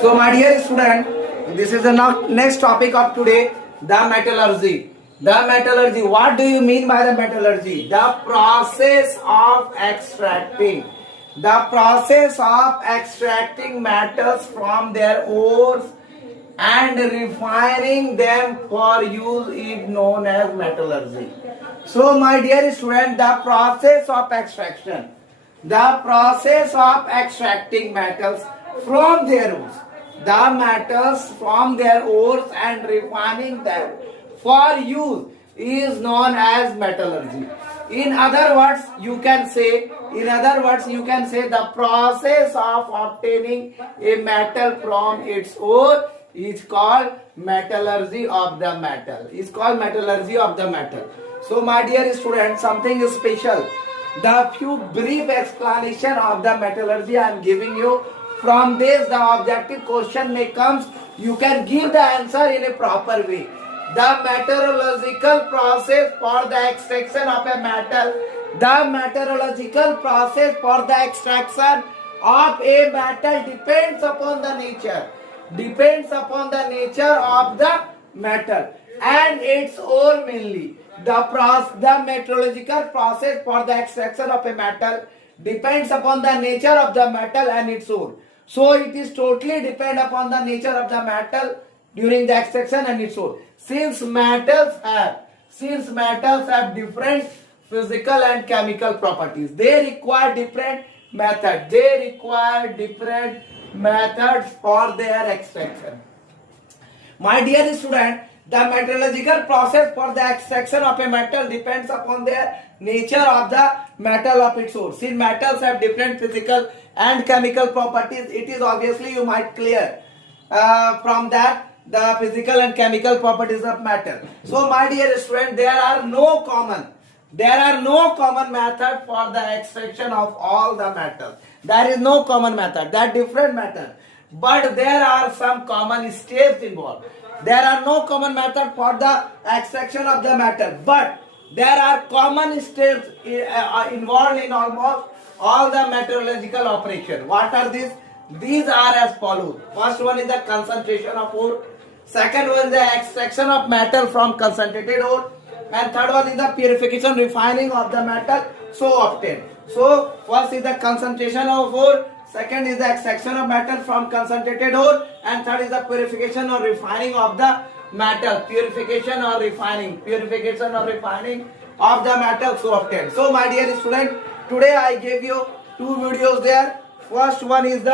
So my dear student, this is the next topic of today, the metallurgy. The metallurgy, what do you mean by the metallurgy? The process of extracting. The process of extracting metals from their ores and refining them for use is known as metallurgy. So my dear student, the process of extraction. The process of extracting metals from their ores. The metals from their ores and refining them for use is known as metallurgy. In other words, you can say the process of obtaining a metal from its ore is called metallurgy of the metal. Is called metallurgy of the metal. So my dear students, something is special. The few brief explanation of the metallurgy I am giving you. From this, the objective question may comes. You can give the answer in a proper way. The metallurgical process for the extraction of a metal. The metallurgical process for the extraction of a metal depends upon the nature. Depends upon the nature of the metal and its ore mainly. The metallurgical process for the extraction of a metal depends upon the nature of the metal and its ore. So it is totally depend upon the nature of the metal during the extraction and its ore. Since metals have different physical and chemical properties, they require different methods. They require different methods for their extraction. My dear student, the metallurgical process for the extraction of a metal depends upon the nature of the metal of its ore. Since metals have different physical and chemical properties, it is obviously you might clear from that the physical and chemical properties of metal. So my dear student, there are no common method for the extraction of all the metals. There is no common method. There are different methods, but there are some common steps involved. There are no common method for the extraction of the metal, but there are common steps involved in almost all the metallurgical operation. What are these? These are as follows. First one is the concentration of ore. Second one is the extraction of metal from concentrated ore. And third one is the purification, refining of the metal so obtained. So first is the concentration of ore. Second is the extraction of metal from concentrated ore, and third is the purification or refining of the metal. Purification or refining of the metal so obtained. So my dear student, today I gave you two videos there. First one is the